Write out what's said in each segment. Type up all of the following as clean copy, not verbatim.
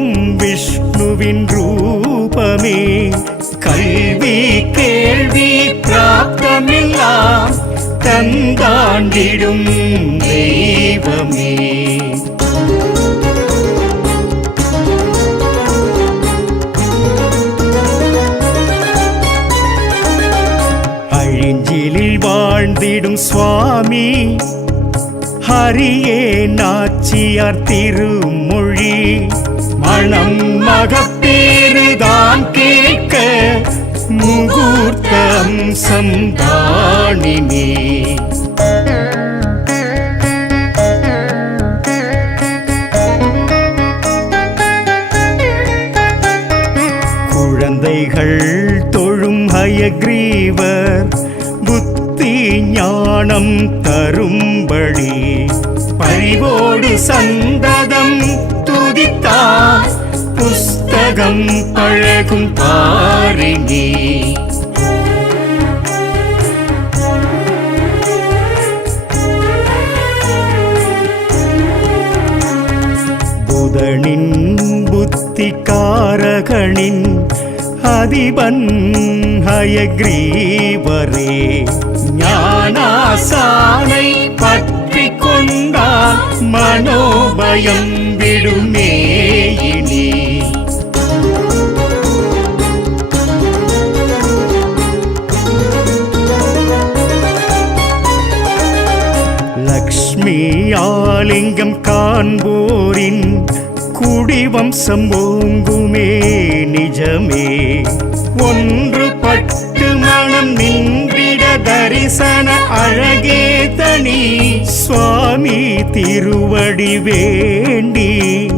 வடிவம் விஷ்ணுவின் ரூபமே. கல்வி கேள்வி பிராப்தமெல்லாம் தந்தாண்டிடும் தெய்வமே. அழிஞ்சிலில் வாழ்ந்திடும் சுவாமி ஹரியே நாச்சியார் திருமொழி. மனம் மகப்பேறுதான் கேட்க முகூர்த்தம் சந்தானினே. குழந்தைகள் தொழும் ஹயக்ரீவர் புத்தி ஞானம் தரும்படி பரிவோடு சந்ததம் துதித்தார் புஸ்தகம் பழகும் பாரினி. புதனின் புத்திகாரகனின் அதிபன் ஹயக்ரீவரே. ஞானாசானை பற்றி கொண்டால் மனோபயம் விடுமே இனி. லக்ஷ்மி ஆலிங்கம் காண்போரின் குடிவம்சம் ஓங்குமே நிஜமே. ஒன்று பட்டு மனம் நின்றிட தரிசன அழகே தனி. சுவாமி திருவடி வேண்டி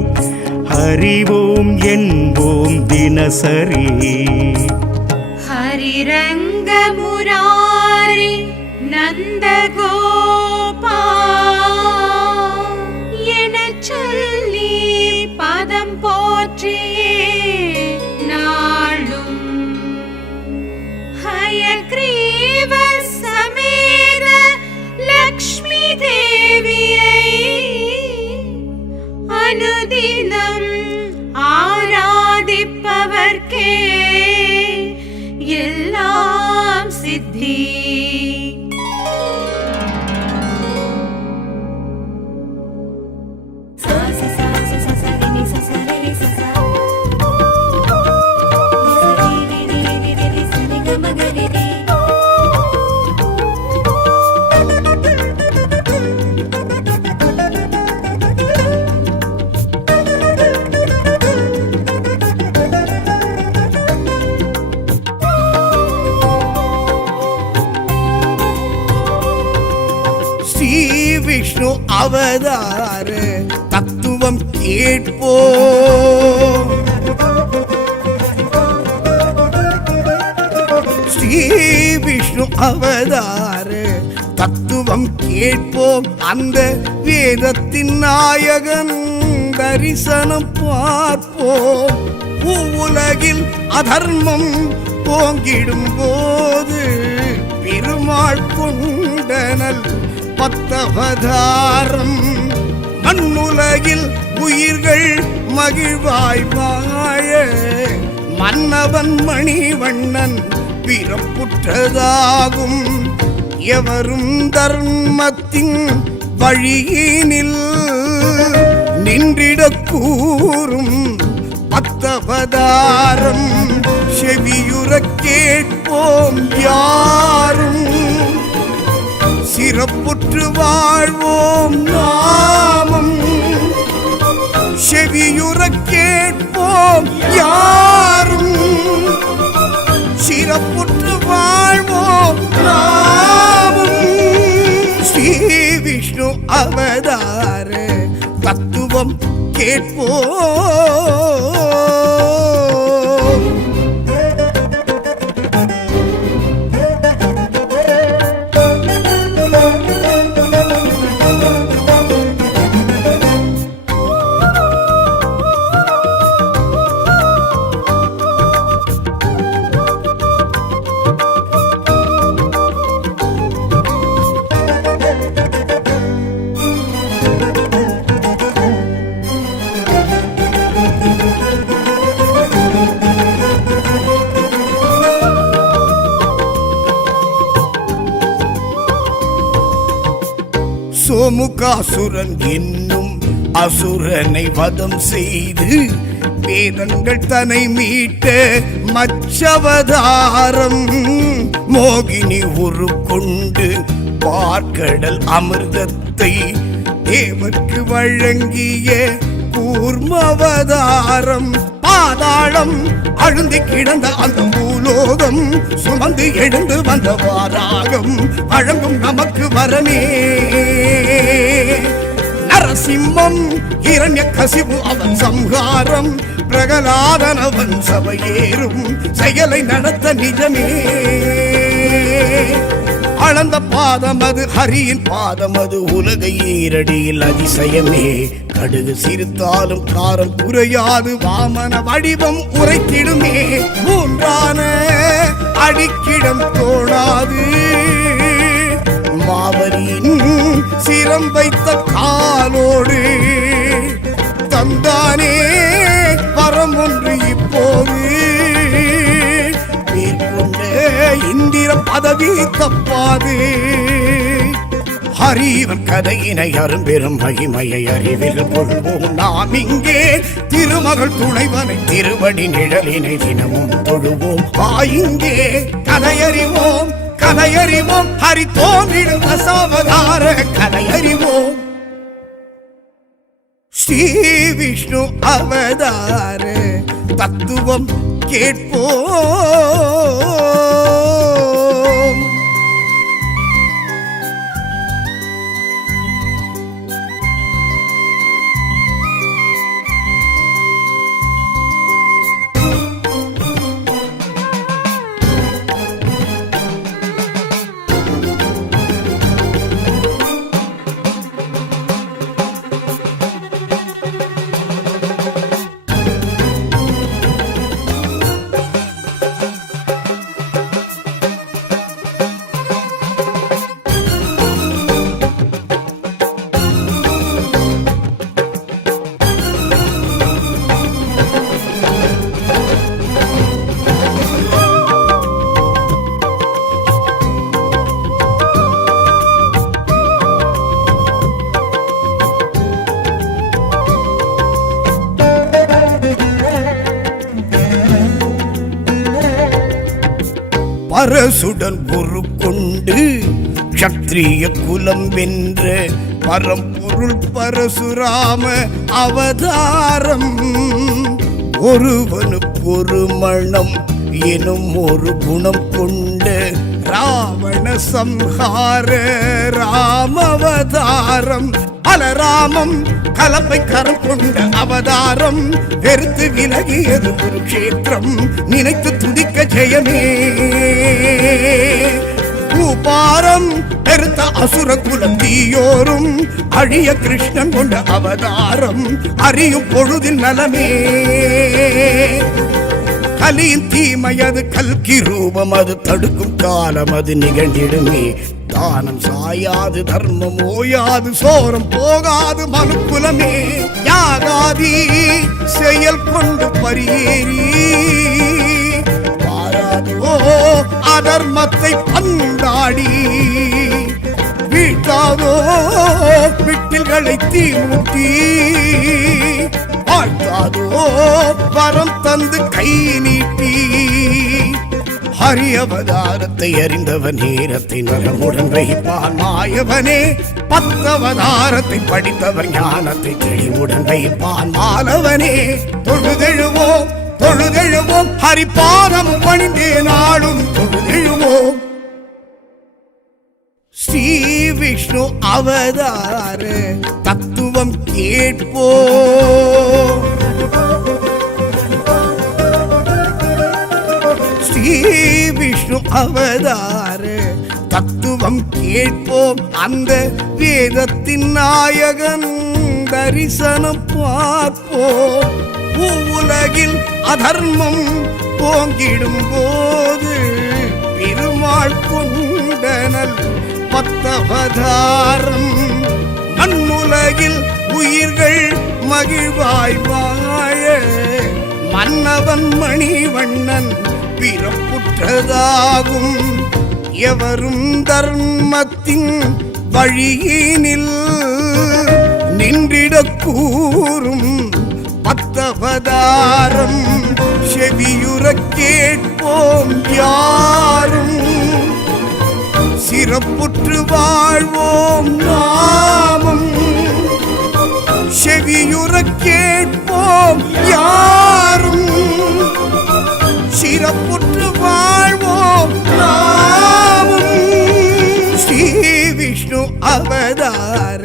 ஹரிவோம் என்போம் தினசரி. ஹரிரங்க முராரி நந்தகோபா எனச் சொல்லி பதம் போற்றியே நாளும் ஹயக்ரீவ சமேத லக்ஷ்மி தேவியை அனுதினம் ஆராதிப்பவர்க்கே எல்லாம் சித்தி. விஷ்ணு அவதார தத்துவம் கேட்போம். ஸ்ரீ விஷ்ணு அவதார தத்துவம் கேட்போம். அந்த வேதத்தின் நாயகன் தரிசனம் பார்ப்போம். பூவுலகில் அதர்மம் போங்கிடும் போது பெருமாள் கொண்டனல் பத்தவதாரம். மண்ணுலகில் உயிர்கள் மகிழ்வாய் வாழ மன்னவன் மணிவண்ணன் பிறப்புற்றதாகும். எவரும் தர்மத்தின் வழியினில் நின்றிடக் கூறும் பத்தவதாரம். செவியுறக் கேட்போம் யாரும் சிறப்புற்று வாழ்வோம் நாமம். செவியுறக் கேட்போம் யாரும் சிறப்புற்று வாழ்வோம் நாமம். ஸ்ரீ விஷ்ணு அவதார தத்துவம் கேட்போம். மூகாசுரன் என்னும் அசுரனை வதம் செய்து வேதங்கள் தன்னை மீட்ட மச்சவதாரம். மோகினி உருக்கொண்டு பார்க்கடல் அமிர்தத்தை தேவர்க்கு வழங்கிய கூர்மவதாரம். பாதாளம் அழுந்தி கிடந்த அந்த பூலோகம் சுமந்து எழுந்து வந்த வாராகம் வழங்கும் நமக்கு வரமே. நரசிம்மம் இரண்ய கசிவு அவன் சம்ஹாரம். பிரகலாதன் அவன் சபையேறும் செயலை நடத்த நிஜமே. அளந்த பாதம் அது ஹரியின் பாதம் அது உலகை ஈரடியில் அதிசயமே. கடுகு சிரித்தாலும் காரம் குறையாது வாமன வடிவம் உரைத்திடுமே. மூன்றான அடிக்கிடம் தோணாது மாவரியின் சிரம் வைத்த காலோடு தந்தானே வரம் ஒன்று இப்போது. இந்திர பதவி தப்பாது. ஹரிவன் கதையினை அரும்பெரும் மகிமையை அறிவில் கொள்வோம் நாம் இங்கே. திருமகள் துணைவனை திருவடி நிழலினை தினமும் தொழுவோம். இங்கே கதையறிவோம் கதையறிவோம் ஹரி தோன்றிடும் தசாவதார கதையறிவோம். ஸ்ரீ விஷ்ணு அவதார தத்துவம் கேட்போம். பரசுடன் ஒரு கொண்டு க்ஷத்ரிய குலம் வென்ற பரம்பொருள் பரசுராம அவதாரம். ஒருவனுக்கு ஒரு மனம் எனும் ஒரு குணம் கொண்ட ராவண சம்ஹார ராமவதாரம். பலராமம் கலப்பை கரம் கொண்ட அவதாரம். வெறுத்து விலகியது குருக்ஷேத்திரம் நினைத்து துதிக்க ஜெயமே. பூபாரம் பெருத்த அசுர குலம் தீயோரும் அழிய கிருஷ்ணன் கொண்ட அவதாரம். அறியும் பொழுதில் நலமே. கலியின் தீமையது கல்கி ரூபம் அது தடுக்கும் காலம் அது நிகழ்ந்திடுமே. தானம் சாயாது தர்மம் ஓயாது சோரம் போகாது மனுக்குலமே. யாகாதி செயல் கொண்டு பரியேறி பாராதோ அதர்மத்தை பந்தாடி வீழ்த்தாதோ விட்டில்களை தீமூட்டி வாழ்த்தாதோ வரம் தந்து கை நீட்டி. ஹரி அவதாரத்தை அறிந்தவன் நேரத்தை நலமுடன் வைப்பான் மாயவனே. 10 அவதாரத்தை படித்தவர் ஞானத்தை தெளிவுடன் வைப்பான் மாலவனே. தொழுதெழுவோம் தொழுதெழுவோம் ஹரிபாதம் பணிந்தே நாளும் தொழுதெழுவோம். ஸ்ரீ விஷ்ணு அவதார தத்துவம் கேட்போம். ஸ்ரீ விஷ்ணு அவதார தத்துவம் கேட்போம். அந்த வேதத்தின் நாயகன் தரிசனம் பார்ப்போம். உலகில் அதர்மம் போங்கிடும் போது பெருமாள் கொண்டனல் 10 அவதாரம். மண்ணுலகில் உயிர்கள் மகிழ்வாய் வாழ மன்னவன் மணிவண்ணன் பிறப்புற்றதாகும். எவரும் தர்மத்தின் வழியினில் நின்றிடக் கூறும் பத்தவதாரம் செவியுறக் கேட்போம் யாரும் சிறப்புற்று வாழ்வோம் நாமும் செவியுறக் கேட்போம் யாரும் சிறப்புற்று வாழ்வோம் நாமும் ஸ்ரீ விஷ்ணு அவதார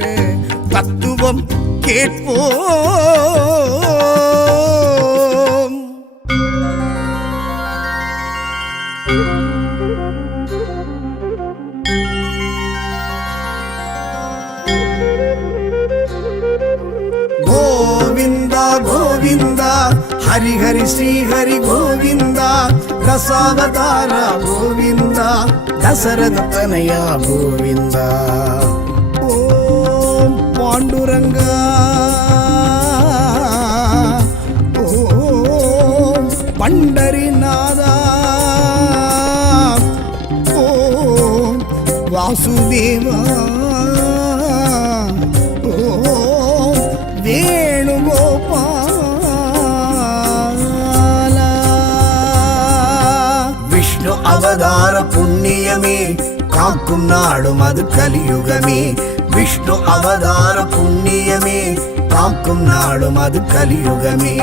தத்துவம் கேட்போம். கோவிந்தா கோவிந்தா ஹரி ஹரி ஸ்ரீ ஹரி கோவிந்தா தசாவதாரா கோவிந்தா தசரத தனயா கோவிந்தா ஓம் பாண்டுரங்கா ஓம் பண்டரிநாதா ஓம் வாசுதேவா ஓம் வேணுகோபாலா. விஷ்ணு அவதார புண்ணியமே காக்கும் நாடும் அது கலியுகமே. விஷ்ணு அவதார புண்ணியமே காக்கும் நாடும் அது கலியுகமே.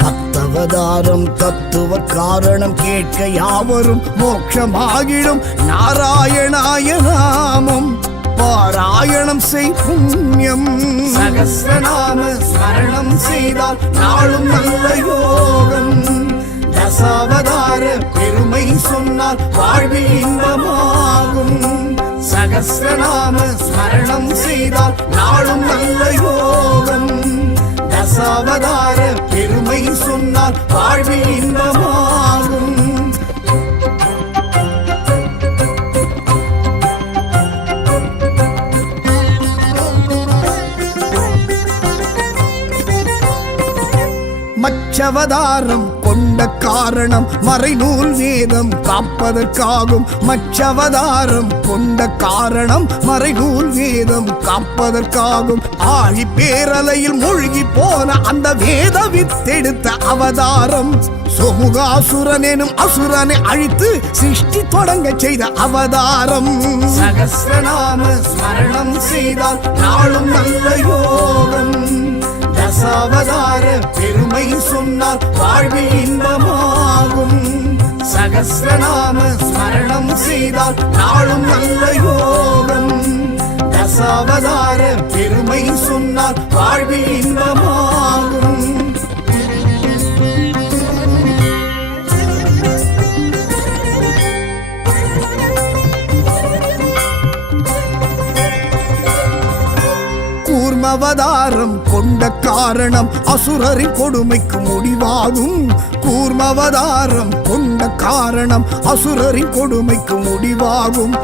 பத்தவதாரம் தத்துவ காரணம் கேட்க யாவரும் மோட்சமாகிடும். நாராயணாய நாமம் பாராயணம் செய் புண்ணியம். சகஸ்ரநாம ஸ்மரணம் செய்தால் நாளும் நல்ல யோகம். தசாவதார பெருமை சொன்னால் வாழ்வில் இன்பமாகும். சகஸ்ரநாம ஸ்மரணம் செய்தால் நாளும் நல்ல யோகம். தசாவதார பெருமை சொன்னால் வாழ்வில் இன்பமாகும். மச்சவதாரம் கொண்ட காரணம் மறைநூல் வேதம் காப்பதற்காகும். மச்சவதாரம் கொண்ட காரணம் மறைநூல் வேதம் காப்பதற்காகும். ஆழி பேரலையில் மூழ்கி போன அந்த வேத வித்தெடுத்த அவதாரம். சோமுகாசுரன் எனும் அசுரனை அழித்து சிருஷ்டி தொடங்க செய்த அவதாரம். சகஸ்ரநாம ஸ்மரணம் செய்தால் நாளும் நல்ல யோகம். தசாவதார பெருமை சொன்னால் வாழ்வில் இன்பமாகும். சகஸ்ரநாம ஸ்மரணம் செய்தால் நாளும் நல்ல யோகம். தசாவதார பெருமை சொன்னால் வாழ்வில் இன்பமாகும். கூர்மவதாரம் கொண்ட காரணம் அசுரரின் கொடுமைக்கு முடிவாகும். கூர்மவதாரம் கொண்ட காரணம் அசுரரின் கொடுமைக்கு முடிவாகும்.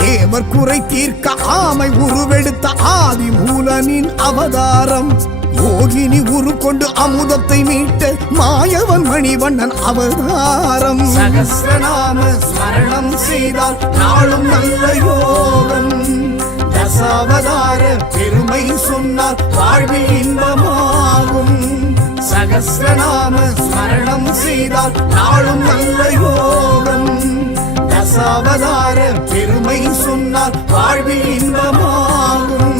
தேவர் குறை தீர்க்க ஆமை உருவெடுத்த ஆதி மூலனின் அவதாரம். மோகினி உரு கொண்டு அமுதத்தை மீட்ட மாயவன் மணிவண்ணன் அவதாரம். சகஸ்ரநாம ஸ்மரணம் செய்தால் நாளும் நல்ல யோகம். தசாவதார பெருமை சொன்னால் வாழ்வில் இன்பமாகும். சகஸ்ரநாம ஸ்மரணம் செய்தால் நாளும் நல்ல யோகம். தசாவதார பெருமை சொன்னால் வாழ்வில் இன்பமாகும்.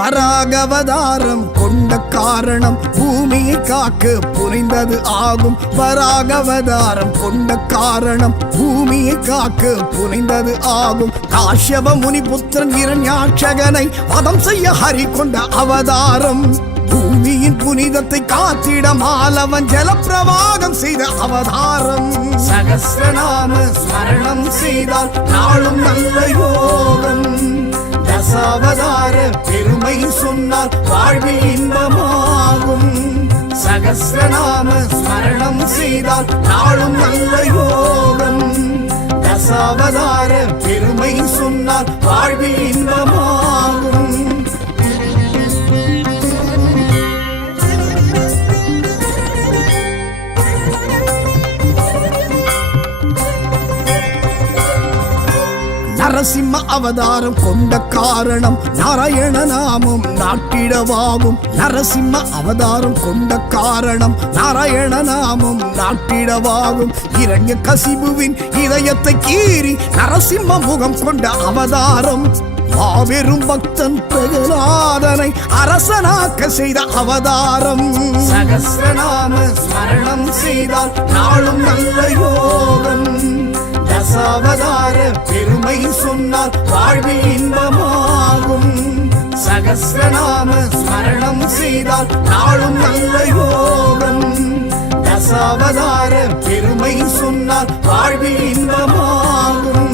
வராகவதாரம் கொண்ட காரணம் பூமியை காக்க புரிந்தது ஆகும். வராகவதாரம் கொண்ட காரணம் பூமியை காக்க புரிந்தது ஆகும். காஷ்யப முனி புத்திரன் இரண்யாட்சகனை வதம் செய்ய ஹரி கொண்ட அவதாரம். பூமியின் புனிதத்தை காத்திட மாலவன் ஜலப்பிரவாகம் செய்த அவதாரம். சகஸ்ரநாம ஸ்மரணம் செய்தால் நாளும் நல்ல யோகம். தசாவதார பெருமை சொன்னால் வாழ்வில் இன்பமாகும். சகஸ்ரநாம ஸ்மரணம் செய்தால் நாளும் நல்ல யோகம். தசாவதார பெருமை சொன்னால் வாழ்வில் இன்பமாகும். நரசிம்ம அவதாரம் கொண்ட காரணம் நாராயண நாமம் நாட்டிடவாகும். நரசிம்ம அவதாரம் கொண்ட காரணம் நாராயண நாமம் நாட்டிடவாகும். இரண்ய கசிபுவின் இதயத்தை கீறி நரசிம்ம முகம் கொண்ட அவதாரம். மாபெரும் பக்தன் பிரகலாதனை அரசனாக்க செய்த அவதாரம். சகஸ்ரநாம ஸ்மரணம் செய்தால் நாளும் நல்ல யோகம். தசாவதார பெருமை சொன்னால் வாழ்வில் இன்பமாகும். சகஸ்ரநாம ஸ்மரணம் செய்தால் நாளும் நல்ல யோகம். தசாவதார பெருமை சொன்னால் வாழ்வில் இன்பமாகும்.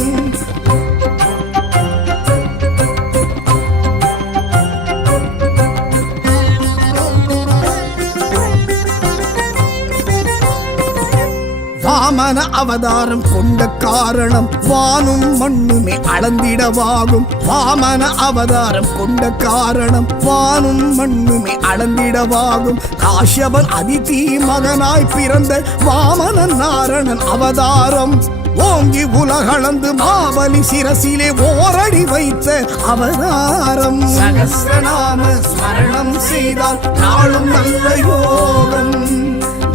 வாமன அவதாரம் கொண்ட காரணம் வானும் மண்ணுமே அளந்திடவாகும். வாமன அவதாரம் கொண்ட காரணம் வானும் மண்ணுமே அளந்திடவாகும். காஷ்யபன் அதிதி மகனாய் பிறந்த வாமனன் நாரணன் அவதாரம். ஓங்கி உலகளந்து மாபலி சிரசிலே ஓரடி வைத்த அவதாரம். சகஸ்ரநாம ஸ்மரணம் செய்தால் நாளும் நல்ல யோகம்.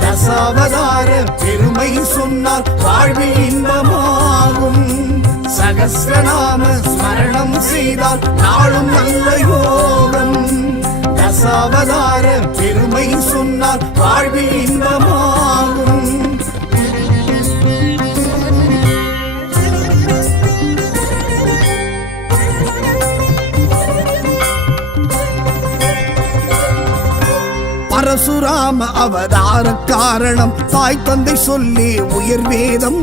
தசாவதார பெருமை சொன்னால் வாழ்வில் இன்பமாகும். சகஸ்ரநாம ஸ்மரணம் செய்தால் நாளும் நல்ல யோகம். தசாவதார பெருமை சொன்னால் வாழ்வில் இன்பமாகும். பரசுராம அவதார காரணம் தாய் தந்தை சொல்லி உயர் வேதம்.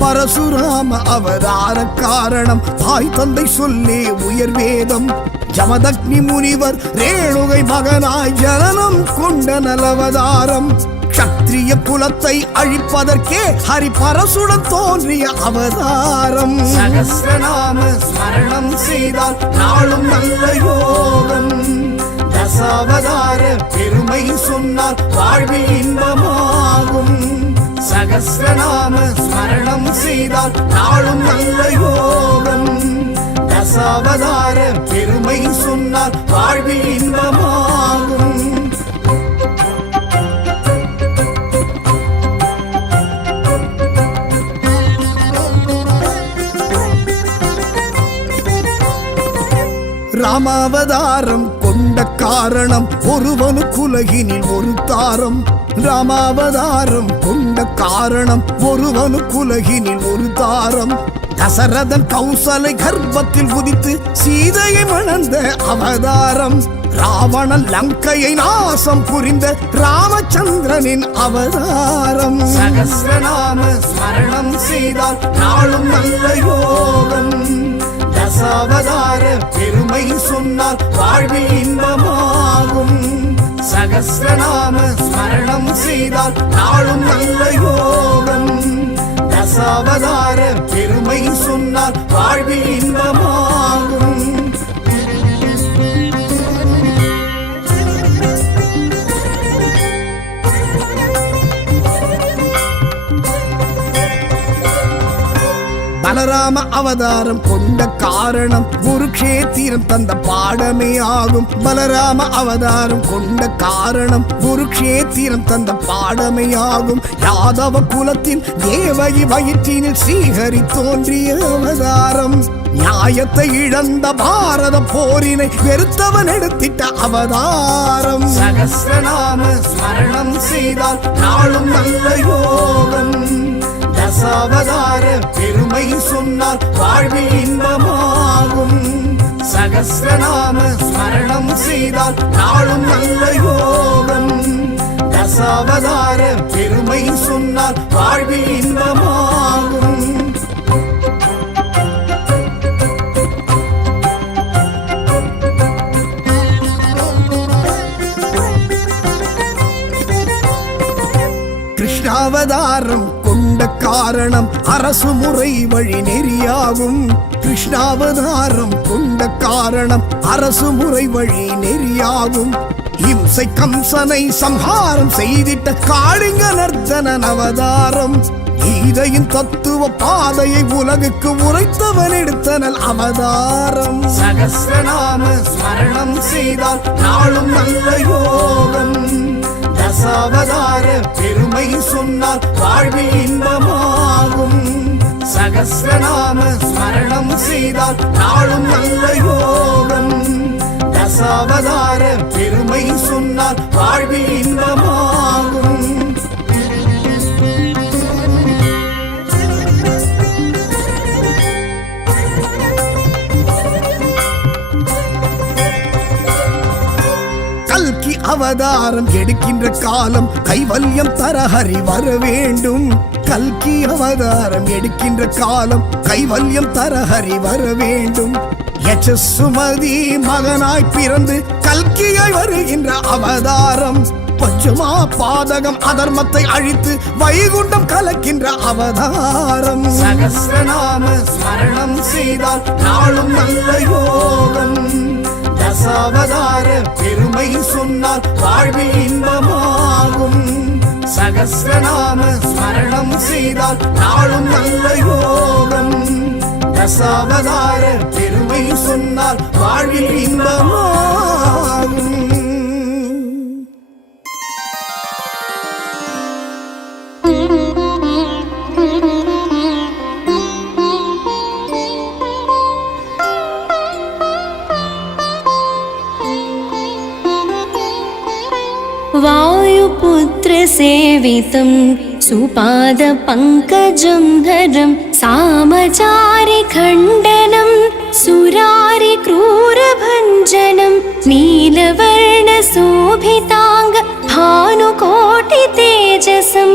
பரசுராம அவதார காரணம் தாய் தந்தை சொல்லி உயர் வேதம். ஜமதக்னி முனிவர் ரேணுகை மகனாய் ஜனனம் கொண்ட நலவதாரம். க்ஷத்ரிய குலத்தை அழிப்பதற்கே ஹரி பரசுடன் தோன்றிய அவதாரம். சகஸ்ரநாம ஸ்மரணம் செய்தால் நாளும் நல்ல யோகம். தசாவதார பெருமை சொன்னால் வாழ்வில் இன்பமாகும். சகஸ்ரநாம ஸ்மரணம் செய்தால் நாளும் நல்ல யோகம். தசாவதார பெருமை சொன்னால் வாழ்வில் இன்பமாகும். ராமாவதாரம் கொண்ட காரணம் ஒருவனுக்குலகினில் ஒரு தாரம். ராமாவதாரம் கொண்ட காரணம் ஒருவனுக்குலகினில் ஒரு தாரம். தசரதன் கௌசலை கர்ப்பத்தில் உதித்து சீதையை மணந்த அவதாரம். ராவணன் லங்கையை நாசம் புரிந்த ராமச்சந்திரனின் அவதாரம். சகஸ்ரநாம ஸ்மரணம் செய்தால் நாளும் நல்ல யோகம். தசாவதார பெருமை சொன்னால் வாழ்வில் இன்பமாகும். சகஸ்ரநாம ஸ்மரணம் செய்தால் நாளும் நல்ல யோகம். தசாவதார பெருமை சொன்னால் வாழ்வில் இன்பமாகும். பலராம அவதாரம் கொண்ட காரணம் குருக்ஷேத்திரம் தந்த பாடமே ஆகும். பலராம அவதாரம் கொண்ட காரணம் குருக்ஷேத்திரம் தந்த பாடமே ஆகும். யாதவ குலத்தின் தேவகி வயிற்றினில் ஸ்ரீஹரி தோன்றிய அவதாரம். நியாயத்தை இழந்த பாரத போரினை வெறுத்தவன் எடுத்திட்ட அவதாரம். சகஸ்ரநாம ஸ்மரணம் செய்தால் நாளும் நல்ல யோகம். தசாவதார பெருமை சொன்னால் வாழ்வில் இன்பமாகும். சகஸ்ரநாம ஸ்மரணம் செய்தால் நாளும் நல்ல யோகம். தசாவதார பெருமை சொன்னால் வாழ்வில் இன்பமாகும். கிருஷ்ணாவதாரம் கொண்ட காரணம் அரசு முறை வழி நெறியாகும். கிருஷ்ணாவதாரம் கொண்ட காரணம் அரசு முறை வழி நெறியாகும். இம்சை கம்சனை சம்ஹாரம் செய்திட்ட காளிங்க நர்த்தனன் அவதாரம். கீதையின் தத்துவ பாதையை உலகுக்கு உரைத்தவன் எடுத்தனல் அவதாரம். சகஸ்ரநாம ஸ்மரணம் செய்தால் நாளும் நல்ல யோகம். தசாவதார பெருமை சொன்னால் வாழ்வில் இன்பமாகும். சகஸ்ரநாம ஸ்மரணம் செய்தால் நாளும் நல்ல யோகம். தசாவதார பெருமை சொன்னால் வாழ்வில் இன்பமாகும். கல்கி அவதாரம் எடுக்கின்ற காலம் கைவல்யம் தர ஹரி வர வேண்டும். கல்கி அவதாரம் எடுக்கின்ற காலம் கைவல்யம் தர ஹரி வர வேண்டும். யசசுமதி மகனாய் பிறந்து கல்கியாய் வருகின்ற அவதாரம். பஞ்சமா பாதகம் அதர்மத்தை அழித்து வைகுண்டம் கலக்கின்ற அவதாரம். சகஸ்ரநாம ஸ்மரணம் செய்தால் நாளும் நல்ல யோகம். தசாவதார பெருமை சொன்னால் வாழ்வில் இன்பமாகும். சகஸ்ரநாம ஸ்மரணம் செய்தால் நாளும் நல்ல யோகம். தசாவதார பெருமை சொன்னால் வாழ்வில் இன்பமாகும். वायुपुत्र सेवितं सुपाद पंकजं धरं सामचारि खण्डनं सुरारि क्रूरभञ्जनं नीलवर्ण शोभितांग भानुकोटि तेजसं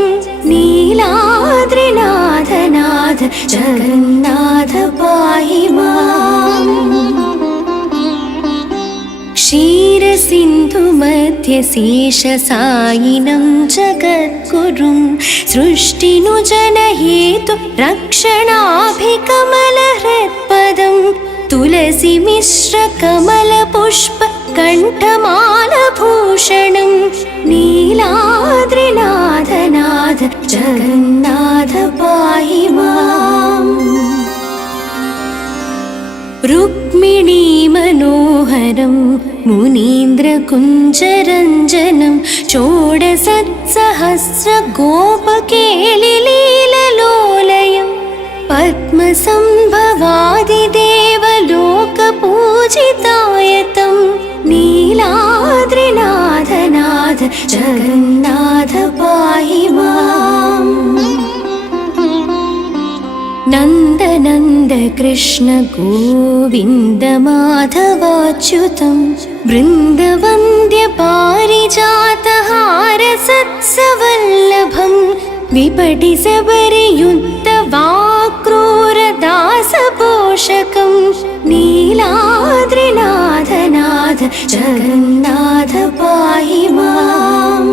नीलाद्रिनाथनाथ जगन्नाथ पाहि माम्. क्षीरसिन्धु मध्य शेषसायिनं जगद्गुरुं सृष्टिनुजनहेतु रक्षणाभिकमलहृत्पदं तुलसी मिश्र कमलपुष्प कण्ठमालभूषणं नीलाद्रिनाथनाथ जगन्नाथ पाहि माम्. रुक्मिणी मनोहरं मुनीन्द्रकुञ्जरञ्जनं षोडशसहस्र गोपकेलिलीललोलयं पद्मसंभवादिदेवलोकपूजितायतं नीलाद्रिनाथनाथ जगन्नाथ पाहि माम्. नन्दनन्द कृष्ण गोविन्द माधवाच्युतं वृन्दवन्द्य पारिजातहार सत्सवल्लभं विपटि सबरियुक्त वाक्रूरदासपोषकं नीलाद्रिनाथनाथ जगन्नाथ पाहि माम्.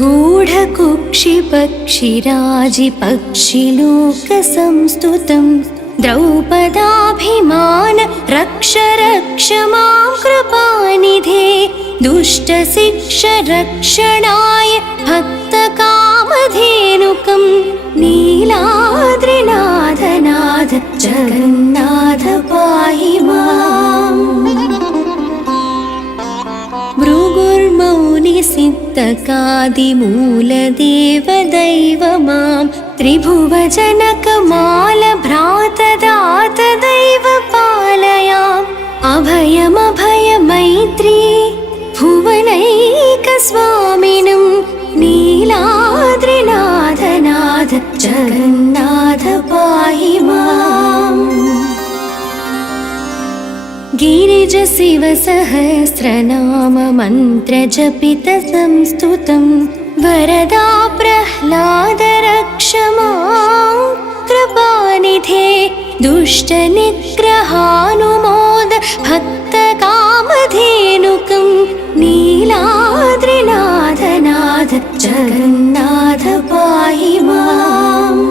गूढकुक्षिपक्षिराजिपक्षिलोकसंस्तुतं द्रौपदाभिमान रक्ष रक्ष मां कृपानिधे दुष्टशिक्ष रक्षणाय भक्तकामधेनुकं नीलाद्रिनाथनाथ जगन्नाथ पाहि माम्. भृगुर्मौनिसिद्धकादिमूलदेवदैव मां त्रिभुवजनकमाल भ्रातदातदैव पालयाम्. अभयमभयमैत्री भुवनैकस्वामिनं नीलाद्रिनाथनाथ जगन्नाथ पाहि माम्. गिरिज शिव सहस्रनाम मंत्र जपित संस्तुतं वरदा प्रह्लाद रक्ष मां कृपानिधे दुष्ट निग्रहानुमोद भक्त कामधेनुकं नीलाद्रिनाथनाथ जगन्नाथ पाहि माम्.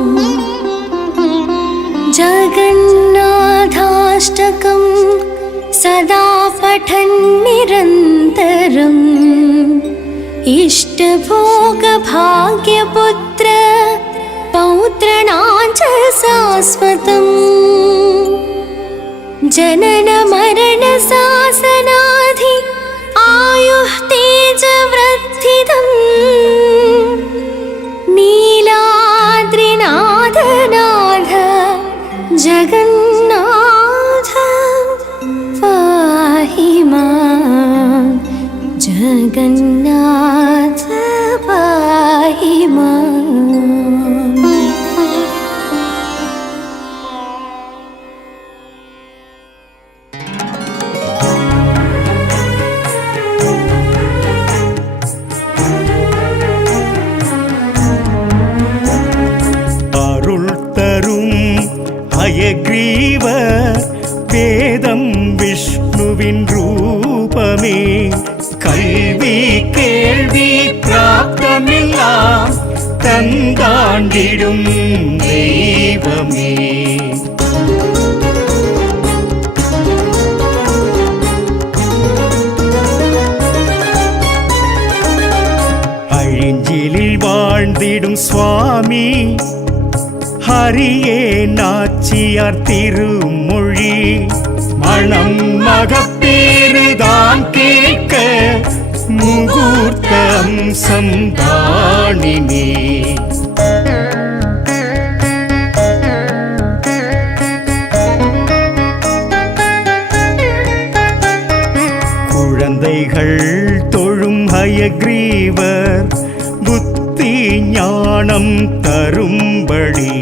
जगन्नाथाष्टकं सदा पठन् निरन्तरं इष्टभोगभाग्यपुत्र पौत्रणां च शाश्वतम् जननमरणशासनाधि आयुः तेजवृद्धिदम् नीलाद्रिनाथनाथ जगन्नाथ पाहि मां जगन्नाथ पाहि माम् ஹயக்ரீவ வேதம் விஷ்ணுவின் ரூபமே கல்வி கேள்வி பிராப்தமெல்லாம் தந்தாண்டிடும் தெய்வமே அழிஞ்சிலில் வாழ்ந்திடும் சுவாமி ஹரியே நாச்சியார் திருமொழி மணம் மகப்பேறுதான் கேட்க முகூர்த்தம் சந்தானினே குழந்தைகள் தொழும் ஹயக்ரீவர் புத்தி ஞானம் தரும்படி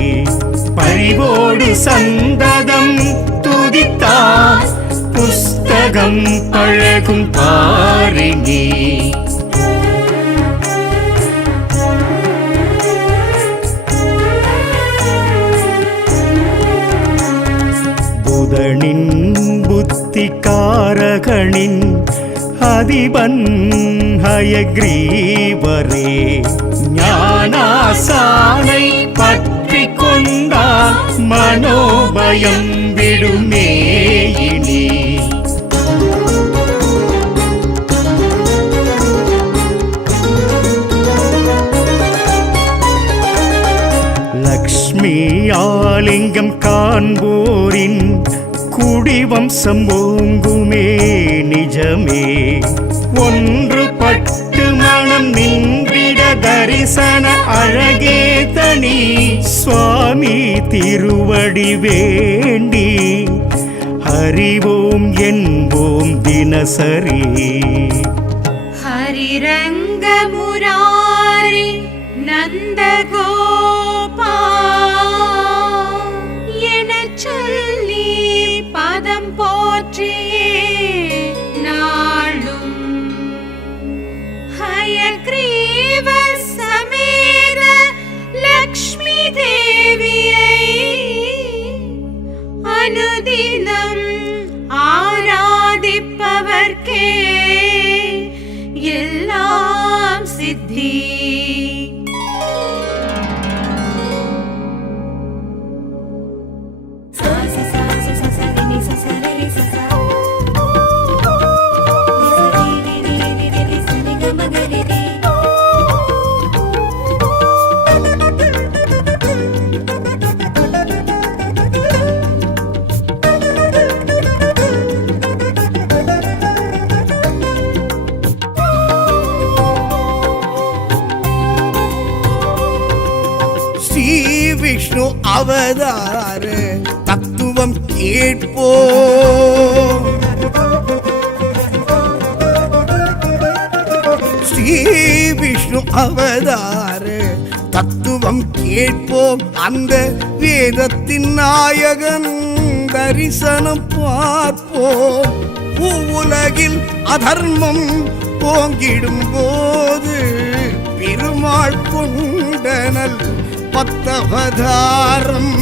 பரிவோடு சந்ததம் துதித்தார் புஸ்தகம் பழகும் பாரினி புதனின் புத்திகாரகனின் அதிபன் ஹயக்ரீவரே ஞானாசானை பற்றி கொண்டால் மனோபயம் விடுமே இனி லக்ஷ்மி ஆலிங்கம் காண்போரின் குடிவம்சம் ஓங்குமே நிஜமே ஒன்று பட்டு மனம் நின்றிட தரிசன அழகே தனி சுவாமி திருவடி வேண்டி அறிவோம் என்போம் தினசரி ஹரிரங்க முராரி நந்தகோபா எனச் சொல்லி பதம் போற்றியே நாளும் ஹயக்ரீவ சமேத லக்ஷ்மி தேவியை அனுதினம் ஆராதிப்பவர்க்கே எல்லாம் சித்தி ஸ்ரீ விஷ்ணு அவதார தத்துவம் கேட்போ ஸ்ரீ விஷ்ணு அவதார தத்துவம் கேட்போம் அந்த வேதத்தின் நாயகன் தரிசனம் பார்ப்போம் பூவுலகில் அதர்மம் போங்கிடும் போது பெருமாள் கொண்டனல் பத்தவதாரம்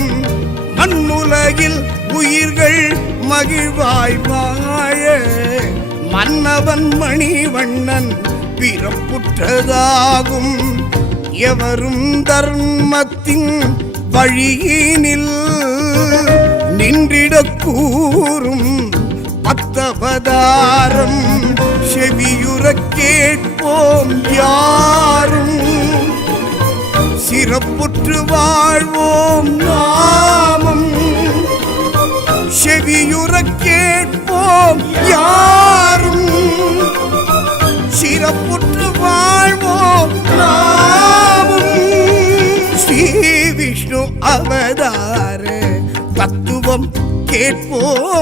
மண்ணுலகில் உயிர்கள் மகிழ்வாய் வாழ மன்னவன் மணிவண்ணன் பிறப்புற்றதாகும் எவரும் தர்மத்தின் வழியினில் நின்றிடக் கூறும் பத்த அமிர்தவதாரம் செவியுற கேட்போம் யாரும் சிறப்புற்று வாழ்வோம் நாமம் செவியுற கேட்போம் யாரும் சிறப்புற்று வாழ்வோம் நாமும் ஸ்ரீ விஷ்ணு அவதார தத்துவம் கேட்போம்.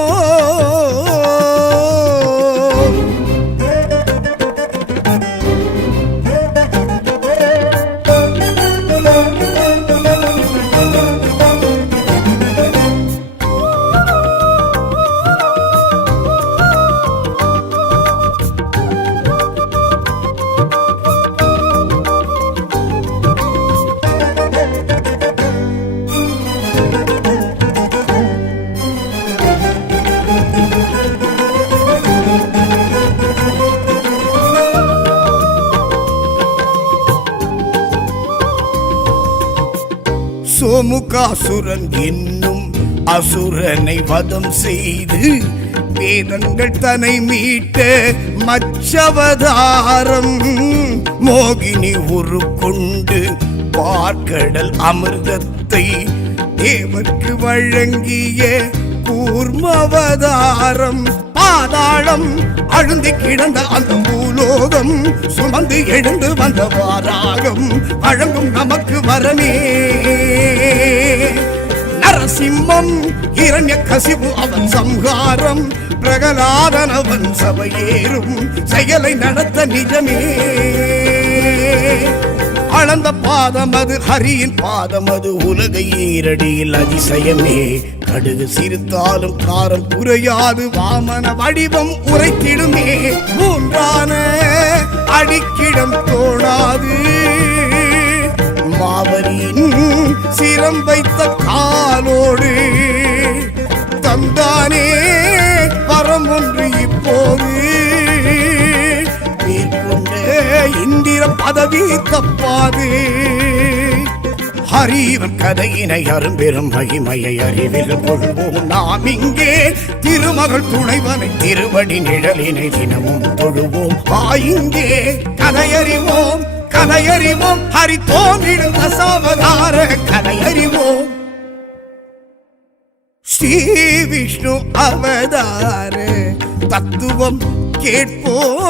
சோமுகாசுரன் என்னும் அசுரனை வதம் செய்து வேதங்கள் தன்னை மீட்ட மச்சவதாரம் மோகினி உருக்கொண்டு பார்க்கடல் அமிர்தத்தை தேவர்க்கு வழங்கிய கூர்மவதாரம் பாதாளம் அழுந்தி கிடந்த அந்த பூலோகம் சுமந்து எழுந்து வந்த வாராகம் வழங்கும் நமக்கு வரமே. நரசிம்மம் இரண்ய கசிவு அவன் சம்ஹாரம் பிரகலாதன் அவன் சபையேறும் செயலை நடத்த நிஜமே. அளந்த பாதம் அது ஹரியின் பாதம் அது உலகை ஈரடியில் அதிசயமே. கடுகு சிரித்தாலும் காரம் குறையாது வாமன வடிவம் உரைத்திடுமே. மூன்றான அடிக்கிடம் தோணாது மாவரியின் சிரம் வைத்த காலோடு தந்தானே வரம் ஒன்று இப்போது மேற்கொண்ட இந்திர பதவி தப்பாது. ஹரிவன் கதையினை அரும்பெரும் மகிமையை அறிவில் கொள்வோம் நாம் இங்கே. திருமகள் துணைவனை திருவடி நிழலினை தினமும் தொழுவோம் இங்கே. கதையறிவோம் கதையறிவோம் ஹரி தோன்றிடும் தசாவதார கதையறிவோம். ஸ்ரீ விஷ்ணு அவதார தத்துவம் கேட்போம்.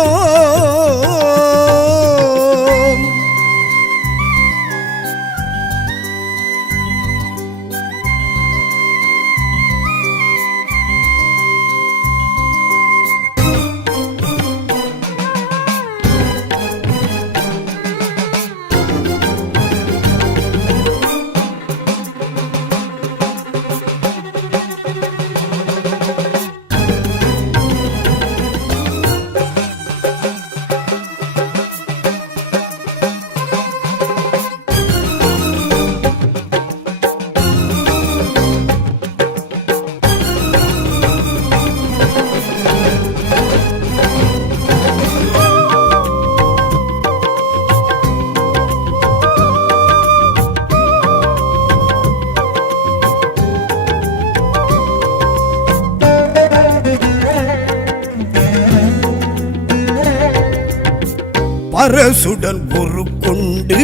பரசுடன் ஒரு கொண்டு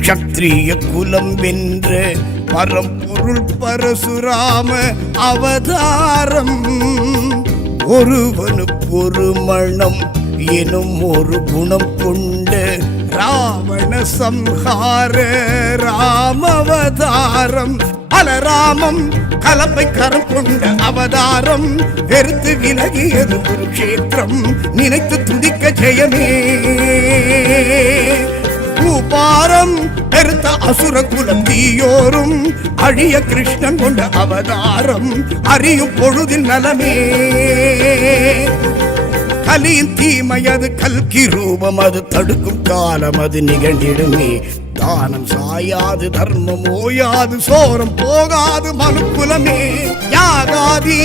க்ஷத்ரிய குலம் வென்ற பரம்பொருள் பரசுராம அவதாரம். ஒருவனுக்கு ஒரு மனம் எனும் ஒரு குணம் கொண்ட ராவண சம்ஹார ராமவதாரம். பலராமம் கலப்பை கரம் கொண்ட அவதாரம். வெறுத்து விலகியது குருக்ஷேத்திரம் நினைத்து துதிக்க ஜெயமே. பூபாரம் பெருத்த அசுர குலம் தீயோரும் அழிய கிருஷ்ணன் கொண்ட அவதாரம். அறியும் பொழுதில் நலமே. கலியின் தீமையது கல்கி ரூபம் அது தடுக்கும் காலம் அது நிகழ்ந்திடுமே. தானம் சாயாது தர்மம் ஓயாது சோரம் போகாது மனுக்குலமே. யாகாதி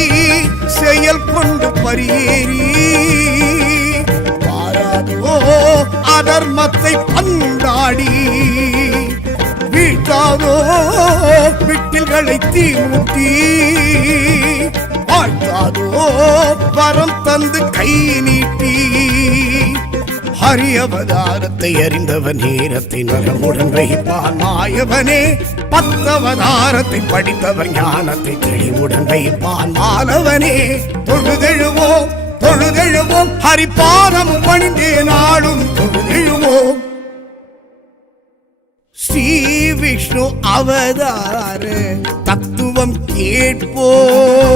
செயல் கொண்டு பரியேறி பாராதோ அதர்மத்தை பந்தாடி வீழ்த்தாதோ விட்டில்களை தீமூட்டி வாழ்த்தாதோ வரம் தந்து கை நீட்டி ஹரி அவதாரத்தை அறிந்தவன் நேரத்தை நலமுடன் வைப்பான் மாயவனே 10 அவதாரத்தை படித்தவன் ஞானத்தை தெளிவுடன் வைப்பான் மாலவனே தொழுதெழுவோம் தொழுதெழுவோம் ஹரிபாதம் பணிந்தே நாளும் தொழுதெழுவோம் ஸ்ரீ விஷ்ணு அவதார தத்துவம் கேட்போம்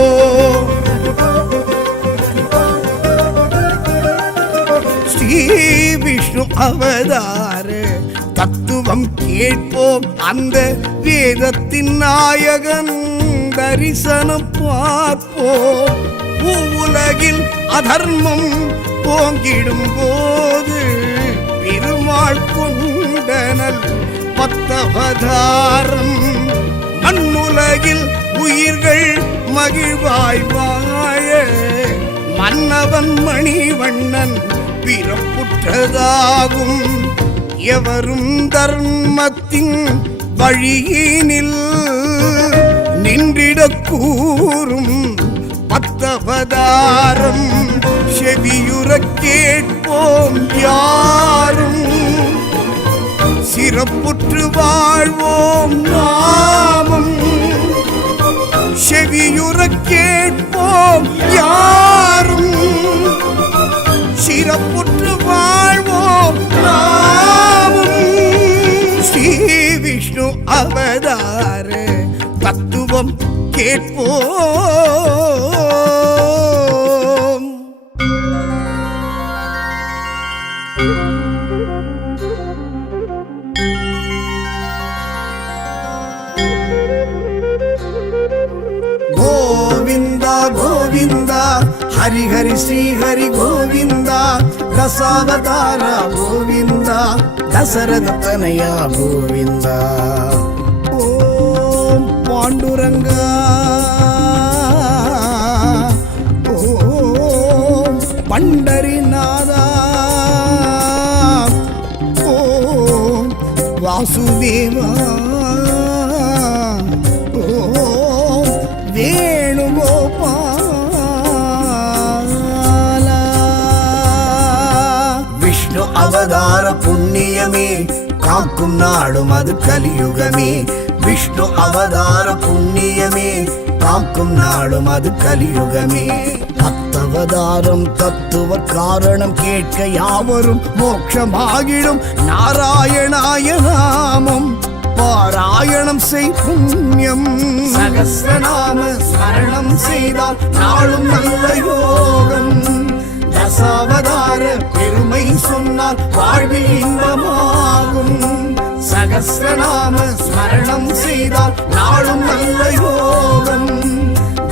ஸ்ரீ விஷ்ணு அவதார தத்துவம் கேட்போம் அந்த வேதத்தின் நாயகன் தரிசனம் பார்ப்போம் உலகில் அதர்மம் போங்கிடும் போது பெருமாள் கொண்டனல் 10 அவதாரம் மண்ணுலகில் உயிர்கள் மகிழ்வாய் வாழ மன்னவன் மணிவண்ணன் பிறப்புற்றதாகும் எவரும் தர்மத்தின் வழியினில் நின்றிடக் கூறும் 10 அவதாரம் செவியுறக் கேட்போம் யாரும் சிறப்புற்று வாழ்வோம் நாமும் செவியுறக் கேட்போம் யாரும் சிறப்புற்று வாழ்வோம் நாமும் ஸ்ரீ விஷ்ணு அவதார தத்துவம் கேட்போம் கோவிந்தா கோவிந்தா ஹரி ஹரி ஸ்ரீ ஹரி கோவிந்தா தசாவதார கோவிந்தா தசரத தனயா கோவிந்தா ஓம் பாண்டுரங்கா ஓம் பண்டரிநாதா ஓம் வாசுதேவா ஓம் வேணுகோபாலா விஷ்ணு அவதார புண்ணியமே காக்கும் நாடும் அது கலியுகமே விஷ்ணு அவதார புண்ணியமே காக்கும் நாடும் அது கலியுகமே 10 அவதாரம் தத்துவ காரணம் கேட்க யாவரும் மோட்சமாகிடும் நாராயணாய நாமம் பாராயணம் செய் புண்ணியம் சகஸ்ரநாம ஸ்மரணம் செய்தால் நாளும் நல்ல யோகம் தசாவதார பெருமை சொன்னால் வாழ்வில் இன்பமாகும் சகஸ்ரநாம ஸ்மரணம் செய்தால் நாளும் நல்ல யோகம்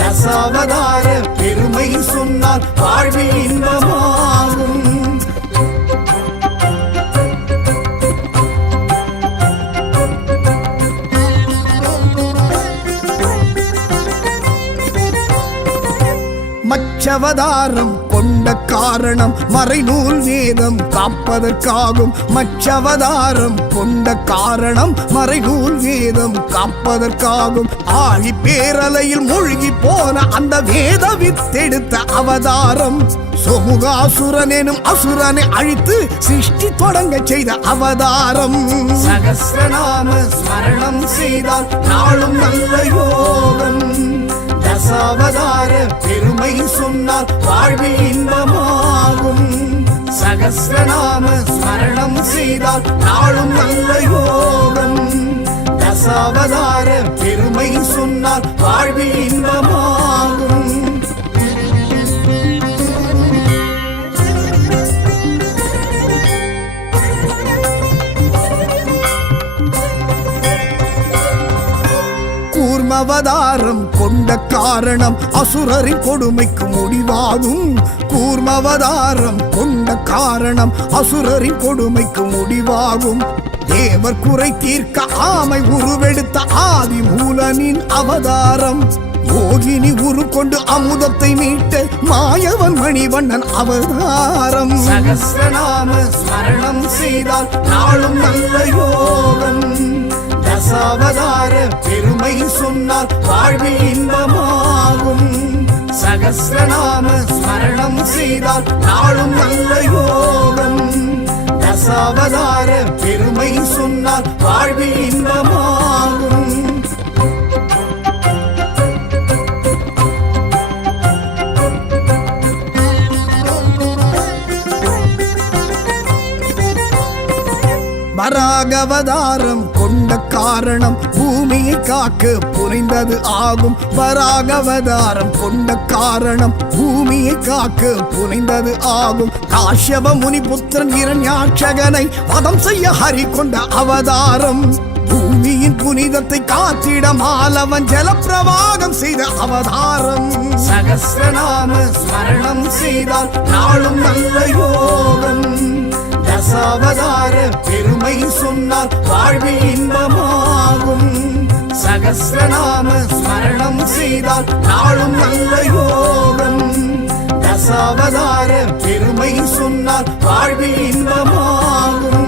தசாவதார பெருமை சொன்னால் வாழ்வில் இன்பமாகும் மச்சவதாரம் கொண்ட காரணம் மறைநூல் வேதம் காப்பதற்காகும் மச்சவதாரம் கொண்ட காரணம் மறைநூல் வேதம் காப்பதற்காகும் ஆழி பேரலையில் மூழ்கி போன அந்த வேத வித்தெடுத்த அவதாரம் சோமுகாசுரன் எனும் அசுரனை அழித்து சிருஷ்டி தொடங்க செய்த அவதாரம் சகஸ்ரநாம ஸ்மரணம் செய்தால் நாளும் நல்ல யோகம் தசாவதார பெருமை சொன்னால் வாழ்வில் இன்பமாகும் சகஸ்ரநாம ஸ்மரணம் செய்தால் நாளும் நல்ல யோகம் தசாவதார பெருமை சொன்னால் வாழ்வில் இன்பமாகும் கூர்மவதாரம் கொண்ட காரணம் அசுரரின் கொடுமைக்கு முடிவாகும் கூர்மவதாரம் கொண்ட காரணம் அசுரரின் கொடுமைக்கு முடிவாகும் தேவர் குறை தீர்க்க ஆமை உருவெடுத்த ஆதி மூலனின் அவதாரம் யோகினி உரு கொண்டு அமுதத்தை மீட்ட மாயவன் மணிவண்ணன் அவதாரம் சகஸ்ரநாம ஸ்மரணம் செய்தால் நாளும் நல்ல யோகம் தசாவதார பெருமை சொன்னால் வாழ்வில் இன்பமாகும். சகஸ்ரநாம ஸ்மரணம் செய்தால் நாளும் நல்ல யோகம். தசாவதார பெருமை சொன்னால் வாழ்வில் இன்பமாகும். வராகவதாரம் கொண்ட காரணம் பூமியை காக்க புரிந்தது ஆகும். வராகவதாரம் கொண்ட காரணம் பூமியை காக்க புரிந்தது ஆகும். காஷ்யப முனி புத்திரன் இரண்யாட்சகனை வதம் செய்ய ஹரி கொண்ட அவதாரம். பூமியின் புனிதத்தை காத்திட மாலவன் ஜலப்பிரவாகம் செய்த அவதாரம். சகஸ்ரநாம ஸ்மரணம் செய்தால் நாளும் நல்ல யோகம். தசாவதார பெருமை சொன்னால் வாழ்வில் இன்பமாகும். சகஸ்ரநாம ஸ்மரணம் செய்தால் நாளும் நல்ல யோகம். தசாவதார பெருமை சொன்னால் வாழ்வில் இன்பமாகும்.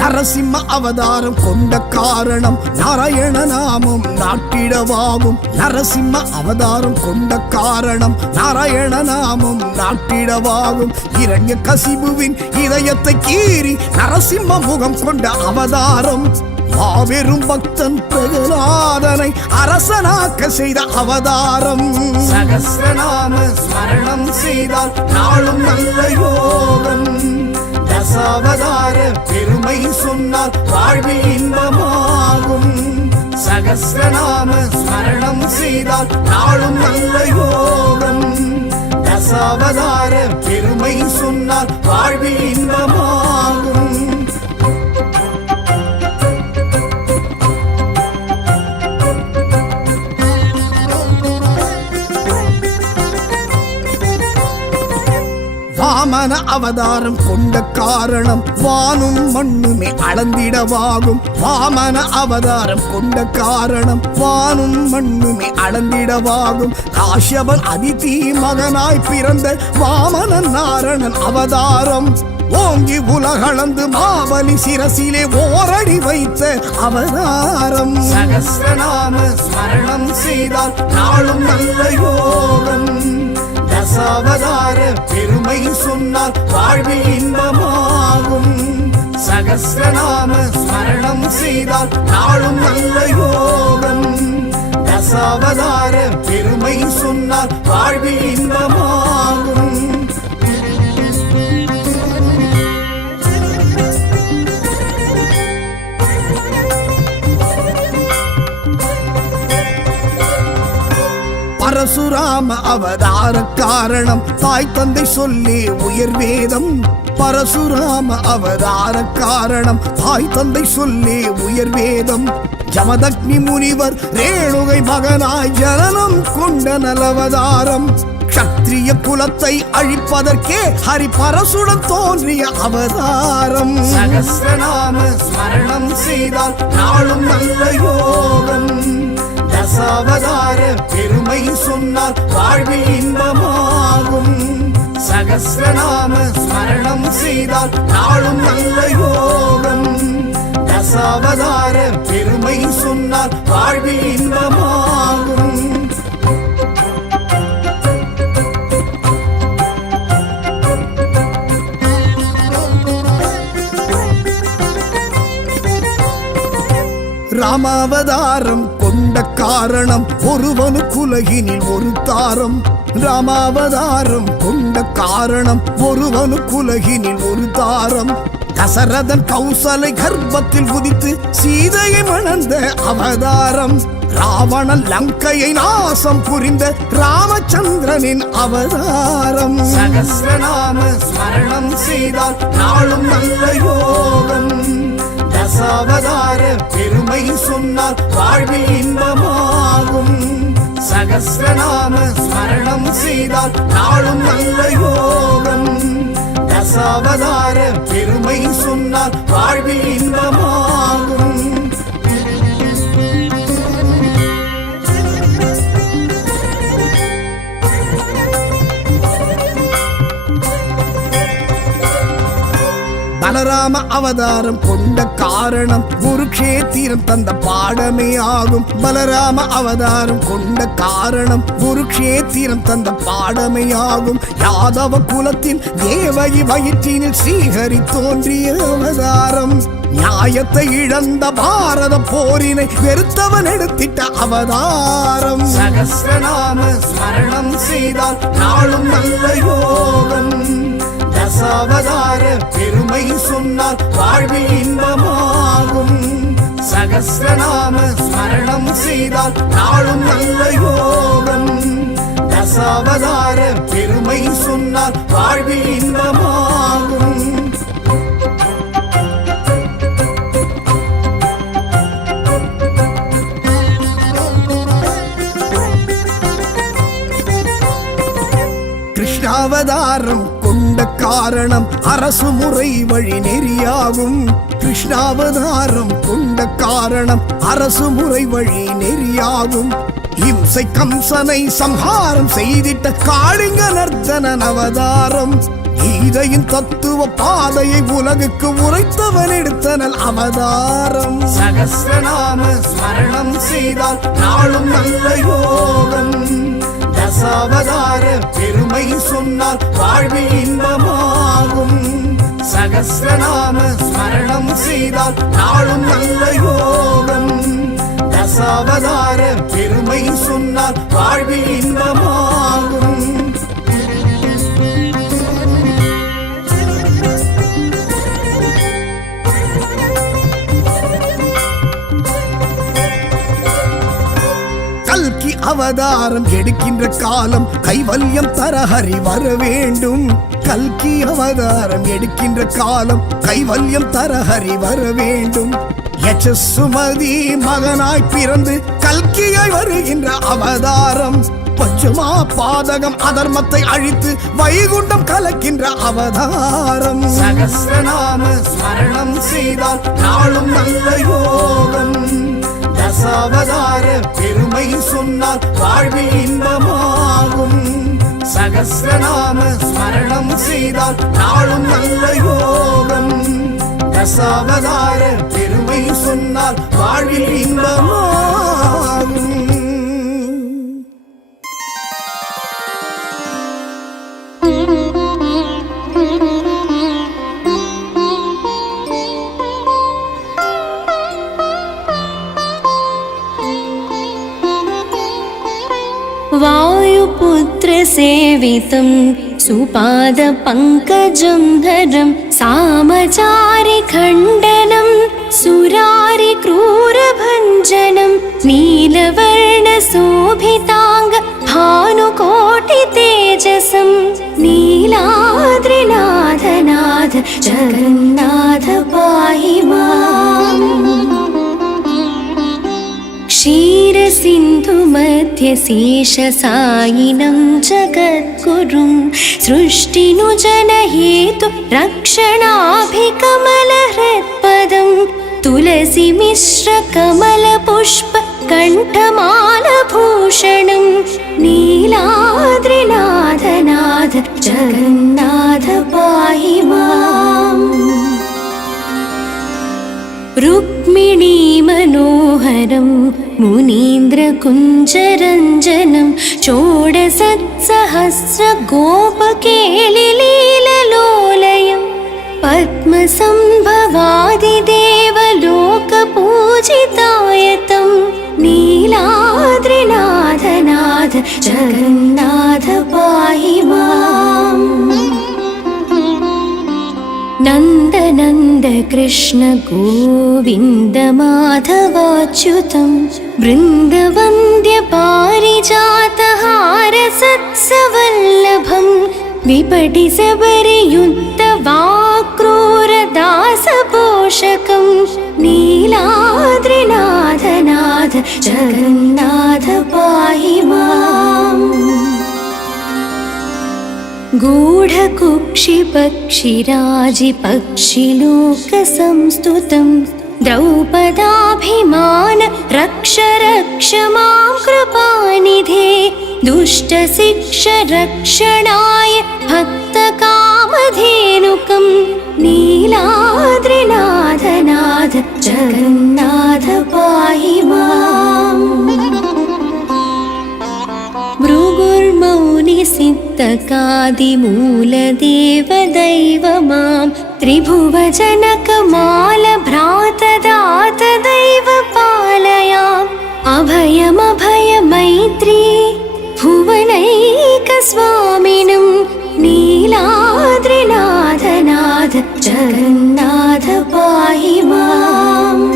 நரசிம்ம அவதாரம் கொண்ட காரணம் நாராயண நாமம் நாட்டிடவாகும். நரசிம்ம அவதாரம் கொண்ட காரணம் நாராயண நாமம் நாட்டிடவாகும். இரண்ய கசிபுவின் இதயத்தை கீறி நரசிம்ம முகம் கொண்ட அவதாரம். மாபெரும் பக்தன் பிரகலாதனை அரசனாக்க செய்த அவதாரம். சகஸ்ரநாம ஸ்மரணம் செய்தால் நாளும் நல்ல யோகம். தசாவதார பெருமை சொன்னால் வாழ்வில் இன்பமாகும். சகஸ்ரநாம ஸ்மரணம் செய்தால் நாளும் நல்ல யோகம். தசாவதார பெருமை சொன்னால் வாழ்வில் இன்பமாகும். வாமன அவதாரம் கொண்ட காரணம் வானும் மண்ணுமே அளந்திடவாகும். வாமன அவதாரம் கொண்ட காரணம் வானும் மண்ணுமே அளந்திடவாகும். காஷ்யபன் அதிதி மகனாய் பிறந்த வாமனன் நாரணன் அவதாரம். ஓங்கி உலகளந்து மாபலி சிரசிலே ஓரடி வைத்த அவதாரம். சகஸ்ரநாம ஸ்மரணம் செய்தால் நாளும் நல்ல யோகம். தசாவதார பெருமை சொன்னால் வாழ்வில் இன்பமாகும். சகஸ்ரநாம ஸ்மரணம் செய்தால் நாளும் நல்ல யோகம். தசாவதார பெருமை சொன்னால் வாழ்வில் இன்பமாகும். பரசுராம அவதார காரணம் தாய் தந்தை சொல்லி உயர் வேதம். பரசுராம அவதார காரணம் தாய் தந்தை சொல்லி உயர் வேதம். ஜமதக்னி முனிவர் ரேணுகை மகனாய் ஜனனம் கொண்ட நலவதாரம். க்ஷத்ரிய குலத்தை அழிப்பதற்கே ஹரி பரசுடன் தோன்றிய அவதாரம். சகஸ்ரநாம ஸ்மரணம் செய்தால் நாளும் நல்ல யோகம். தசாவதார பெருமை சொன்னால் வாழ்வில் இன்பமாகும். சகஸ்ரநாம ஸ்மரணம் செய்தால் நாளும் நல்ல யோகம். தசாவதார பெருமை சொன்னால் வாழ்வில் இன்பமாகும். ராமாவதாரம் கொண்ட காரணம் ஒருவனுக்குலகினில் ஒரு தாரம். ராமாவதாரம் கொண்ட காரணம் ஒருவனுக்குலகினில் ஒரு தாரம். தசரதன் கௌசலை கர்ப்பத்தில் உதித்து சீதையை மணந்த அவதாரம். ராவணன் லங்கையை நாசம் புரிந்த ராமச்சந்திரனின் அவதாரம். சகஸ்ரநாம ஸ்மரணம் செய்தால் நாளும் நல்ல யோகம். தசாவதார பெருமை சொன்னால் வாழ்வில் இன்பமாகும். சகஸ்ரநாம ஸ்மரணம் செய்தால் நாளும் நல்ல யோகம். தசாவதார பெருமை சொன்னால் வாழ்வில் இன்பமாகும். பலராம அவதாரம் கொண்ட காரணம் குருக்ஷேத்திரம் தந்த பாடமே ஆகும். பலராம அவதாரம் கொண்ட காரணம் குருக்ஷேத்திரம் தந்த பாடமே ஆகும். யாதவ குலத்தின் தேவகி வயிற்றினில் ஸ்ரீஹரி தோன்றிய அவதாரம். நியாயத்தை இழந்த பாரத போரினை வெறுத்தவன் எடுத்திட்ட அவதாரம். சகஸ்ரநாம ஸ்மரணம் செய்தால் நாளும் நல்ல யோகம். தசாவதார பெருமை சொன்னால் வாழ்வில் இன்பமாகும். சகஸ்ரநாம ஸ்மரணம் செய்தால் நாளும் நல்ல யோகம். தசாவதார பெருமை சொன்னால் வாழ்வில் இன்பமாகும். கிருஷ்ணாவதாரம் கொண்ட காரணம் அரசு முறை வழி நெறியாகும். கிருஷ்ணாவதாரம் கொண்ட காரணம் அரசு முறை வழி நெறியாகும். இம்சை கம்சனை சம்ஹாரம் செய்திட்ட காளிங்க நர்த்தனன் அவதாரம். கீதையின் தத்துவ பாதையை உலகுக்கு உரைத்தவன் எடுத்தனல் அவதாரம். சகஸ்ரநாம ஸ்மரணம் செய்தால் நாளும் நல்ல யோகம். தசாவதார பெருமை சொன்னால் வாழ்வில் இன்பமாகும். சகஸ்ரநாம ஸ்மரணம் செய்தால் நாளும் நல்ல யோகம். தசாவதார பெருமை சொன்னால் வாழ்வில் இன்பமாகும். கல்கி அவதாரம் எடுக்கின்ற காலம் கைவல்யம் தர ஹரி வர வேண்டும். கல்கி அவதாரம் எடுக்கின்ற காலம் கைவல்யம் தர ஹரி வர வேண்டும். யசசுமதி மகனாய் பிறந்து கல்கியாய் வருகின்ற அவதாரம். பஞ்சமா பாதகம் அதர்மத்தை அழித்து வைகுண்டம் கலக்கின்ற அவதாரம். சகஸ்ரநாம ஸ்மரணம் செய்தால் நாளும் நல்ல யோகம். தசாவதார பெருமை சொன்னால் வாழ்வில் இன்பமாகும். சகஸ்ரநாம ஸ்மரணம் செய்தால் நாளும் நல்ல யோகம். தசாவதார பெருமை சொன்னால் வாழ்வில் இன்பமாகும். वायुपुत्र सेवितं सुपाद पंकजं धरं सामचारि खण्डनं सुरारि क्रूरभञ्जनं नीलवर्ण शोभितांग भानुकोटि तेजसं नीलाद्रिनाथनाथ जगन्नाथ पाहि माम्. क्षीरसिन्धु मध्य शेषसायिनं जगद्गुरुं सृष्टिनुजनहेतु रक्षणाभिकमलहृत्पदं तुलसी मिश्र कमलपुष्प कण्ठमालभूषणं नीलाद्रिनाथनाथ जगन्नाथ पाहि माम्. रुक्मिणी मनोहरं मुनीन्द्रकुञ्जरञ्जनं षोडशसहस्र गोपकेलिलीललोलयं पद्मसंभवादिदेवलोकपूजितायतं नीलाद्रिनाथनाथ जगन्नाथ पाहि माम्. नन्द कृष्ण गोविन्द माधवाच्युतं वृन्दवन्द्य पारिजातहार सत्सवल्लभं विपटि सबरियुक्त वाक्रूरदासपोषकं नीलाद्रिनाथनाथ जगन्नाथ पाहि माम्. गूढकुक्षिपक्षिराजिपक्षिलोकसंस्तुतं द्रौपदाभिमान रक्ष रक्ष मां कृपानिधे दुष्टशिक्ष रक्षणाय भक्तकामधेनुकं नीला जगन्नाथ पाहि माम् भृगुर्मौनिसिद्धकादिमूलदेवदैव मां त्रिभुवजनकमालभ्रातदातदैव पालयाम् अभयमभयमैत्री भुवनैकस्वामिनं नीलाद्रिनाथनाथ जगन्नाथ पाहि माम्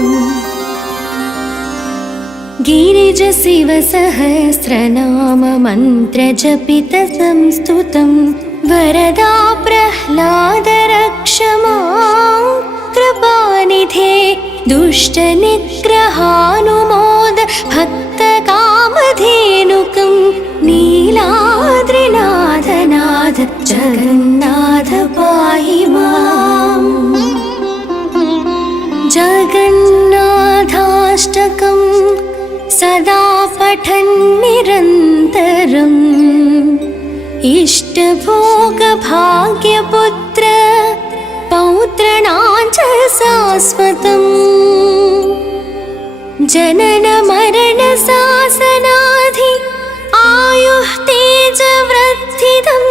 गिरिजशिवसहस्रनाम मन्त्रजपितसंस्तुतं वरदा प्रह्लाद रक्ष मां कृपानिधे दुष्टनिग्रहानुमोद भक्तकामधेनुकं नीलाद्रिनाथनाथ जगन्नाथ पाहि माम् जगन्नाथाष्टकं सदा पठन् निरन्तरम् इष्टभोगभाग्यपुत्र पौत्रणां च शाश्वतम् जननमरणशासनाधि आयुः तेजवृद्धिदम्